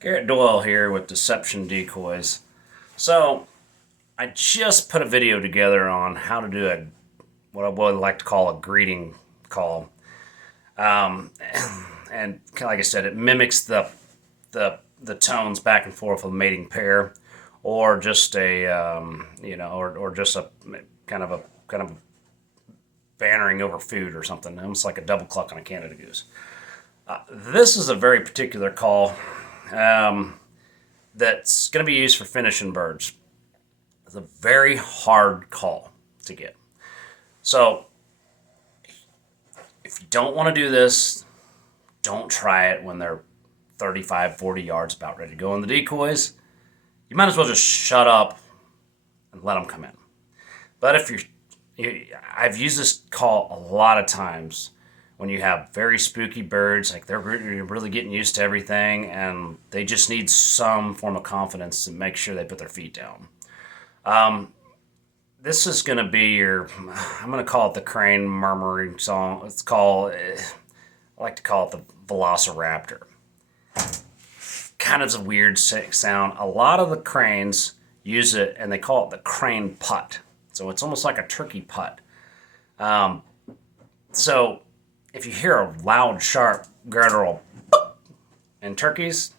Garrett Doyle here with Deception Decoys. So, I just put a video together on how to do what I would like to call a greeting call. Um, and like I said, it mimics the tones back and forth of a mating pair, or just or just a kind of bantering over food or something, almost like a double cluck on a Canada goose. This is a very particular call that's going to be used for finishing birds. It's a very hard call to get. So, if you don't want to do this, don't try it when they're 35, 40 yards about ready to go in the decoys. You might as well just shut up and let them come in. But if I've used this call a lot of times when you have very spooky birds, like they're really getting used to everything and they just need some form of confidence to make sure they put their feet down. This is going to be I'm going to call it the crane murmuring song. I like to call it the velociraptor. Kind of a weird sound. A lot of the cranes use it and they call it the crane putt. So it's almost like a turkey putt. So if you hear a loud, sharp, guttural in turkeys,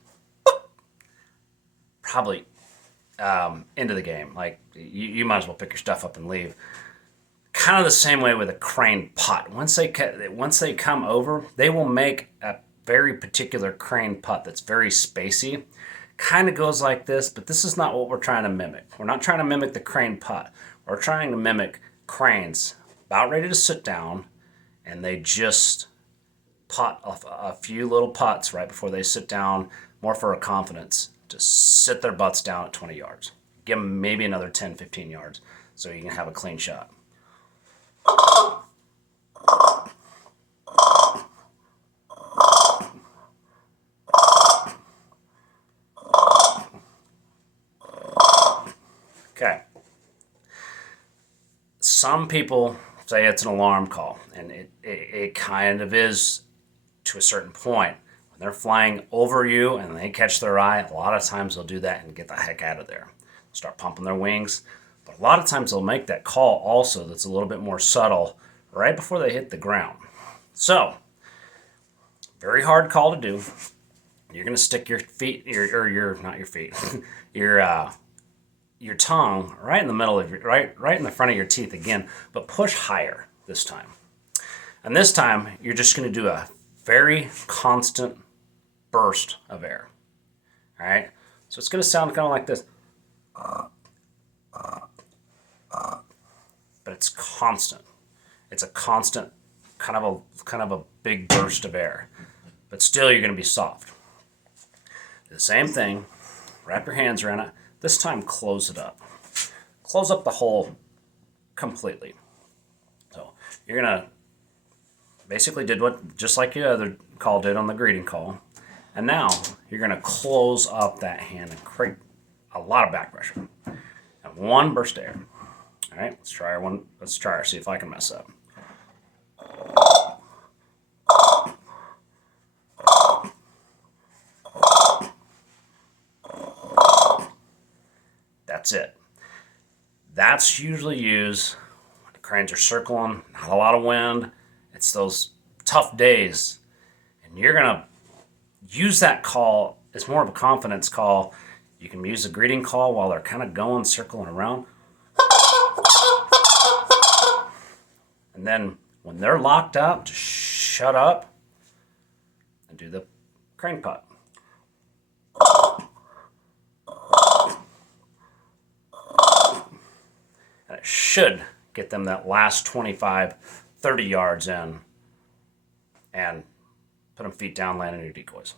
probably into the game. Like you might as well pick your stuff up and leave. Kind of the same way with a crane putt. Once they come over, they will make a very particular crane putt that's very spacey. Kind of goes like this, but this is not what we're trying to mimic. We're not trying to mimic the crane putt. We're trying to mimic cranes about ready to sit down, and they just putt a few little putts right before they sit down, more for a confidence, to sit their butts down at 20 yards. Give them maybe another 10, 15 yards so you can have a clean shot. Okay. Some people say it's an alarm call, and it kind of is to a certain point. When they're flying over you and they catch their eye, a lot of times they'll do that and get the heck out of there. Start pumping their wings. But a lot of times they'll make that call also that's a little bit more subtle right before they hit the ground. So, very hard call to do. You're going to stick your feet, not your feet, your tongue right in the middle of right in the front of your teeth again, but push higher this time. And this time, you're just going to do a very constant burst of air. All right? So it's going to sound kind of like this. But it's constant. It's a constant kind of a big burst of air. But still you're going to be soft. Do the same thing. Wrap your hands around it. This time close it up. Close up the hole completely. So you're going to basically did what just like your other call did on the greeting call. And now you're going to close up that hand and create a lot of back pressure. And one burst of air. All right, let's try one. Let's try her. See if I can mess up. That's it. That's usually used when the cranes are circling, not a lot of wind. It's those tough days. And you're going to use that call. It's more of a confidence call. You can use a greeting call while they're kind of going, circling around. And then when they're locked up, just shut up and do the crane putt. And it should get them that last 25, 30 yards in and put them feet down, landing your decoys.